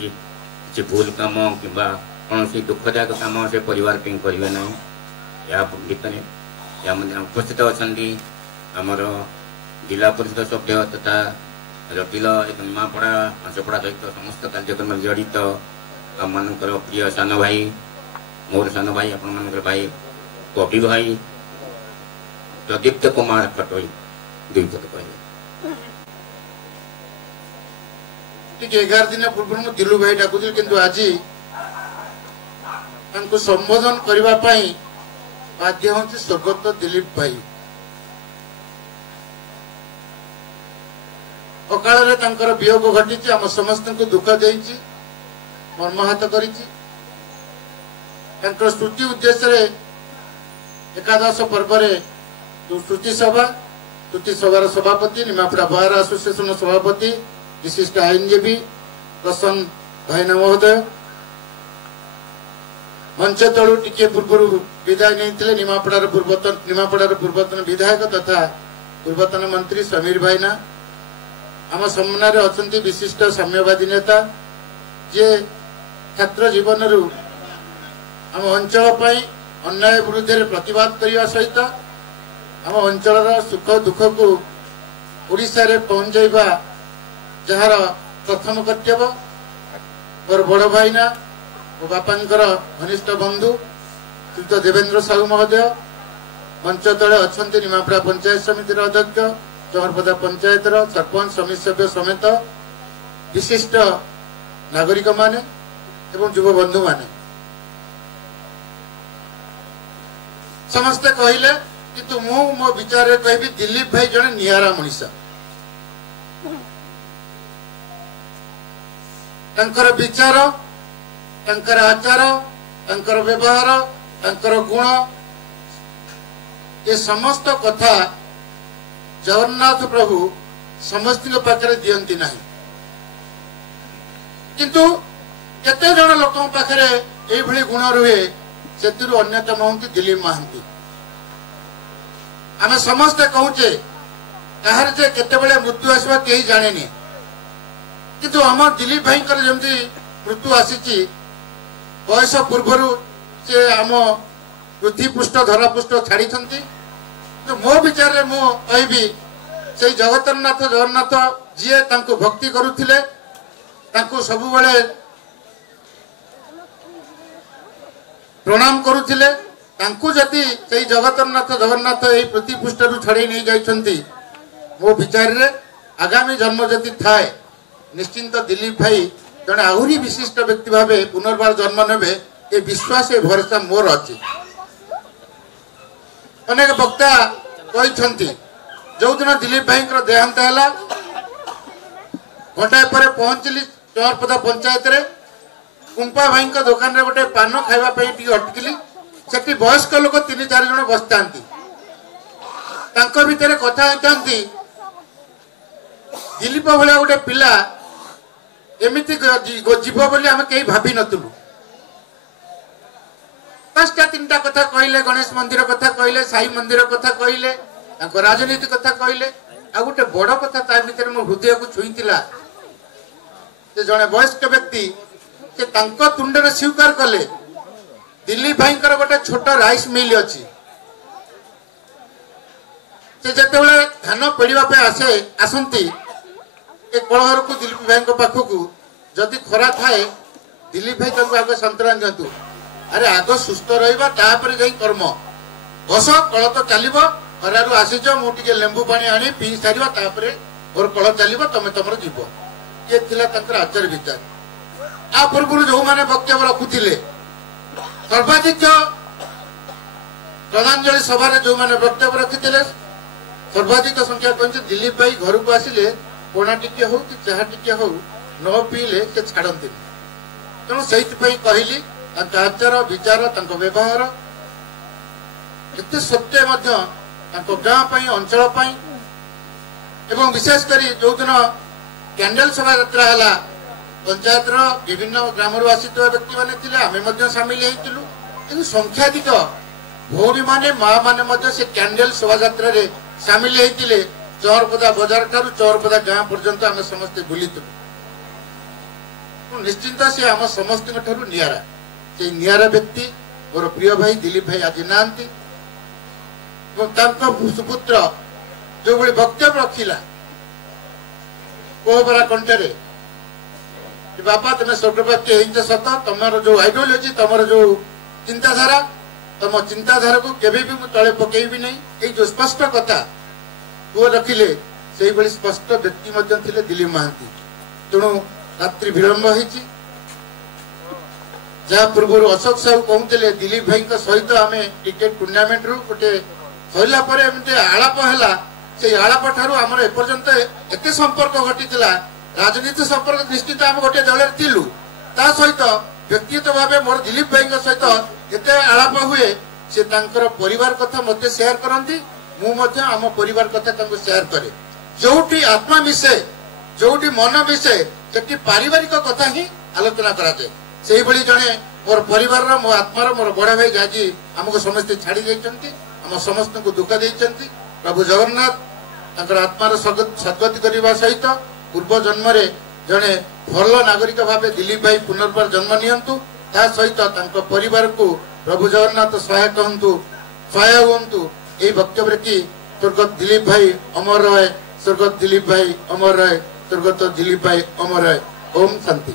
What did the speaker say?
किसी भूल कम कि कौन सी दुखदायक कम से परिवार करेंगे ना या भितर या उपस्थित अच्छा आमर जिला परिषद सभ्य तथा जटिल निमापड़ा पांचपड़ा सहित समस्त कार्यक्रम जड़ित आम प्रिय सान भाई मोर सान भाई आपण भाई कवि भाई प्रदीप्त कुमार खटोई दुई पद कहे 11 दिन पूर्व मुझे दिलू भाई डाकुल किंतु आज संबोधन करने बाध्य हूँ स्वर्गत दिलीप भाई अकाल वियोग घटी आम समस्त को दुख दे मर्माहत कर स्मृति उद्देश्य एकादश पर्व जो स्मृति सभार सभापति निमापड़ा बार एसोसिएशन सभापति विशिष्ट आईनजीवी प्रसन्न भाईना महोदय मंच तलू टिके पूर्व विदाय नहीं निमापड़ार पूर्वतन विधायक तथा पूर्वतन मंत्री समीर भाईना आम सामने अच्छा विशिष्ट साम्यवादी नेता जे छात्र जीवन आम अंचल अन्याय विरुद्ध प्रतिवाद करने सहित आम अंचल सुख दुख को ओडिशा रे पहुंचाइबा जार प्रथम कर्तव्य और बड़ भाईना और बापांकर घनिष्ठ बंधु श्रीयुत देवेंद्र साहू महोदय मंच तले अच्छा निमापड़ा पंचायत समिति अध्यक्ष चमरपदा पंचायत सरपंच समिति सभ्य समेत विशिष्ट नागरिक माने एवं युव बंधु माने समस्ते कहले किंतु मो विचार कहबी दिलीप भाई जने नियारा मनीषा तंकर विचार तंकर आचार तंकर व्यवहार तंकर गुण ये समस्त कथा जगन्नाथ प्रभु समस्त पाखे दियंती नहीं किंतु केते जन लोक पाखे ये गुण रुहे से अन्यतम हूँ दिलीप महांती आम समस्ते कहूचे कहार जे केते मृत्यु आसवा कहीं जाने किंतु आम दिलीप भाई जमी मृत्यु आसी बयस पूर्वर से आम पृथ्वी पृष्ठ धरा पृष्ठ छाड़ी तो मो विचार मु कहबी से जगन्नाथ जी भक्ति करुले सब प्रणाम करुले जदि से जगन्नाथ यही पृथ्वी पृष्ठ छाड़ी नहीं जाइछंती मो विचार रे आगामी जन्म जदि थाए निश्चिंत दिलीप भाई जड़े आहरी विशिष्ट व्यक्ति भाव पुनर्बार जन्म ने ये विश्वास ये भरोसा मोर अच्छी अनेक वक्ता कहते जो दिन दिलीप भाई देहांत है घंटाए पर पहुंचली चमरपदा पंचायत रे कुंपा भाई दुकान रे गोटे पान खावाई अटकिली से वयस्क लोक 3-4 जन बसता भितर कथा होती दिलीप भाया गोटे पिला एमती जीव बोली आम कहीं भावी नुलु 5-3टा कथा कहले गणेश मंदिर कथा कहले साई मंदिर कथा कहले राजनीति कथा कहले आ गोटे बड़ कथा ता भीतर मो हृदय को छुईला जड़े वयस्क व्यक्ति से तुंडे स्वीकार कले दिलीप भाई गोटे छोट राइस मिल अच्छी से जिते धान पेड़ा आसती ए कलहर को दिलीप भाई पाखक जदि खरा थाए दिलीप भाई आगे संतरा दिंतु अरे आग सुस्थ रहा कर्म बस कल तो चलो खरारू आसीच मुझे लेंबू पानी आनी पी सार और कल चलो तुम तुम जीव ये आचार विचार आ पूर्व जो मैंने वक्तव्य रखुले सर्वाधिक श्रद्धांजलि सभा जो मैंने वक्तव्य रखी सर्वाधिक संख्या कहते दिलीप भाई घर को आसिले पणा टिके हो कि चाह टिके हो न पीले से छाड़ती तेणु से कहली आचार विचार व्यवहार एत सत्य गाँ अंचल एवं विशेषकर जो दिन कैंडल शोभा यात्रा है पंचायत विभिन्न ग्राम आसी व्यक्ति मैंने आम सामिल होती संख्याधिक भौणी माने माँ माने से कैंडल शोभा यात्रा सामिल होते चौरपदा बाजार ठारू चौरपदा गाँ पर्यंत आम समस्ते बुली निश्चिंत सी आम समस्त निरा से निरा व्यक्ति मोर प्रिय भाई दिलीप भाई आज ना सुपुत्र जो भाई वक्तव्य रखिला कोहबरा कंठे बापा तुम स्वर्गप्राप्ति हो सत तुम जो आइडियोलोजी तुम जो चिंताधारा तुम चिंताधारा को केबे भी तले पकेबी नहीं ये जो स्पष्ट कथा पुओ रखिले से स्पष्ट व्यक्ति थे दिलीप महांती तेणु रात्रि विलंब होती जहाँ पूर्व अशोक साहू कहते दिलीप भाई सहित आम क्रिकेट टूर्णामेंट रु गोटे सरला आलाप है से आलाप ठार आम एपर्यंत एत संपर्क घटी राजनीति संपर्क निश्चित आम गोटे दल थिलु ता सहित व्यक्तिगत भाव मोर दिलीप भाई सहित एत आलाप हुए से परिवार कथा मत शेयर करती मुझे आम परिवार कथा शेयर करे जोटी आत्मा मिसे जोटी मन मिसे से पारिवारिक कथा ही आलोचना कराए से जड़े मोर परिवार मो आत्मार मोर बड़ भाई आज आमको समस्ते छाड़ी जाइए आम समस्त को दुख देते प्रभु जगन्नाथ आत्मार सद्गति करने सहित पूर्व जन्म जड़े भल नागरिक भाव दिलीप भाई पुनर्बार जन्म नियंतु ता सहित परिवार को प्रभु जगन्नाथ सहायक हूँ सहाय हूँ यही वक्तव्य कि स्वर्गत दिलीप भाई अमर रहे स्वर्गत दिलीप भाई अमर रहे स्वर्गत दिलीप भाई अमर रहे ओम शांति।